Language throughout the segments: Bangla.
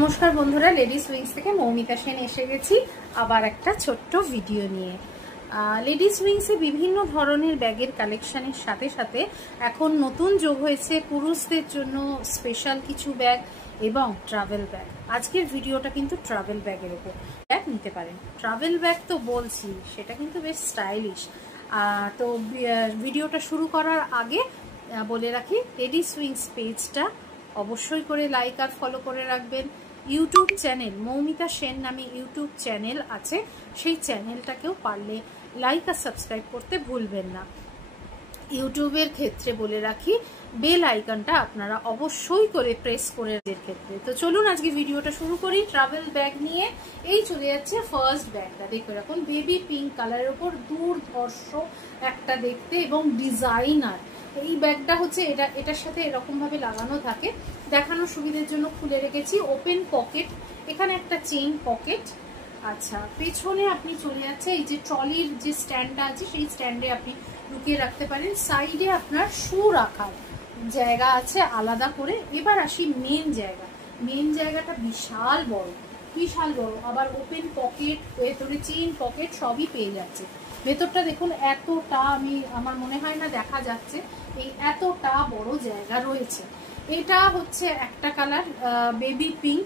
নমস্কার বন্ধুরা, লেডিস উইংস থেকে মৌমিতা সেন এসে গেছি আবার একটা ছোট্ট ভিডিও নিয়ে। লেডিস উইংসে বিভিন্ন ধরনের ব্যাগের কালেকশানের সাথে সাথে এখন নতুন যোগ হয়েছে পুরুষদের জন্য স্পেশাল কিছু ব্যাগ এবং ট্রাভেল ব্যাগ। আজকের ভিডিওটা কিন্তু ট্রাভেল ব্যাগের উপর। ব্যাগ নিতে পারেন, ট্রাভেল ব্যাগ তো বলছি, সেটা কিন্তু বেশ স্টাইলিশ। তো ভিডিওটা শুরু করার আগে বলে রাখি, লেডিস উইংস পেজটা অবশ্যই করে লাইক আর ফলো করে রাখবেন। ইউটিউব চ্যানেল মৌমিতা সেন নামে ইউটিউব চ্যানেল আছে, সেই চ্যানেলটাকেও পারলে লাইক আর সাবস্ক্রাইব করতে ভুলবেন না। ইউটিউবের ক্ষেত্রে বলে রাখি, বেল আইকনটা আপনারা অবশ্যই করে প্রেস করে ক্ষেত্রে। তো চলুন আজকে ভিডিওটা শুরু করি ট্রাভেল ব্যাগ নিয়ে। এই চলে যাচ্ছে ফার্স্ট ব্যাগটা, দেখো এরকম বেবি পিঙ্ক কালারের ওপর দুর্ধর্ষ একটা দেখতে এবং ডিজাইনার। এই ব্যাগটা হচ্ছে এটার সাথে এরকম ভাবে লাগানো থাকে, দেখানোর সুবিধার জন্য খুলে রেখেছি। ওপেন পকেট, এখানে একটা চেইন পকেট। আচ্ছা, পেছনে আপনি চলে যাচ্ছে এই যে ট্রলির যে স্ট্যান্ডটা আছে, সেই স্ট্যান্ডে আপনি লুকিয়ে রাখতে পারেন। সাইডে আপনার শু রাখার জায়গা আছে আলাদা করে। এবার আসি মেন জায়গা। মেন জায়গাটা বিশাল বড়, বিশাল বড়। আবার ওপেন পকেট, ভেতরে চেইন পকেট সবই পেয়ে যাচ্ছে। ভেতরটা দেখুন, এতটা আমার মনে হয় না দেখা যাচ্ছে, এই এতটা বড় জায়গা রয়েছে। এটা হচ্ছে একটা কালার বেবি পিঙ্ক,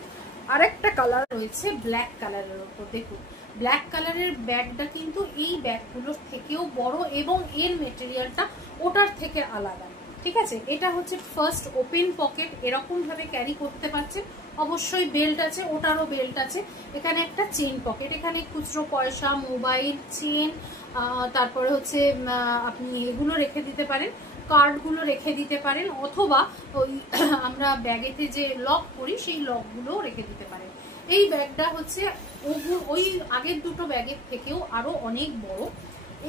আরেকটা কালার রয়েছে ব্ল্যাক কালারের ওপর। দেখুন ব্ল্যাক কালারের ব্যাগটা কিন্তু এই ব্যাগগুলোর থেকেও বড় এবং এর মেটেরিয়ালটা ওটার থেকে আলাদা। ঠিক আছে, এটা হচ্ছে ফার্স্ট ওপেন পকেট, এরকম ভাবে ক্যারি করতে পারছেন। অবশ্যই বেল্ট আছে, ওটারও বেল্ট আছে। এখানে একটা চেইন পকেট, এখানে খুচরো পয়সা, মোবাইল, চেন, তারপরে হচ্ছে আপনি এগুলো রেখে দিতে পারেন, কার্ডগুলো রেখে দিতে পারেন, অথবা ওই আমরা ব্যাগেতে যে লক করি সেই লকগুলোও রেখে দিতে পারেন। এই ব্যাগটা হচ্ছে ওই আগের দুটো ব্যাগের থেকেও আরো অনেক বড়।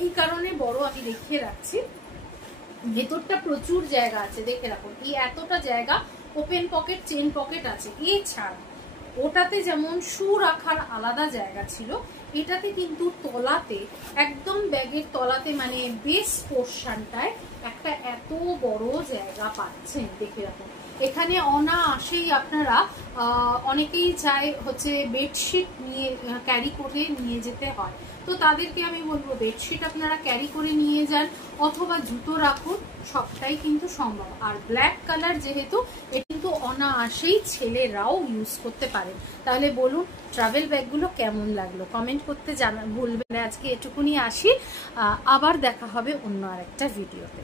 এই কারণে বড় আমি দেখিয়ে রাখছি। ভেতরটা প্রচুর জায়গা আছে, দেখে রাখুন। এই এতটা জায়গা, ওপেন পকেট, চেন পকেট আছে। এছাড়া ওটাতে যেমন শু রাখার আলাদা জায়গা ছিল, এটাতে কিন্তু তলাতে, একদম ব্যাগের তলাতে মানে বেস পোর্শনটায় একটা এত বড় জায়গা পাচ্ছেন, দেখে রাখুন। এখানে অনায়াসেই আপনারা অনেকেই চায় হচ্ছে বেডশিট নিয়ে ক্যারি করে নিয়ে যেতে হয়, তো তাদেরকে আমি বলবো বেডশিট আপনারা ক্যারি করে নিয়ে যান, অথবা জুতো রাখুন, সবটাই কিন্তু সম্ভব। আর ব্ল্যাক কালার যেহেতু, এটা কিন্তু অনায়াসেই ছেলেরাও ইউজ করতে পারেন। তাহলে বলুন ট্রাভেল ব্যাগগুলো কেমন লাগলো, কমেন্ট করতে ভুলবেন না। আজকে এটুকুনি আসি, আবার দেখা হবে অন্য আরেকটা ভিডিওতে।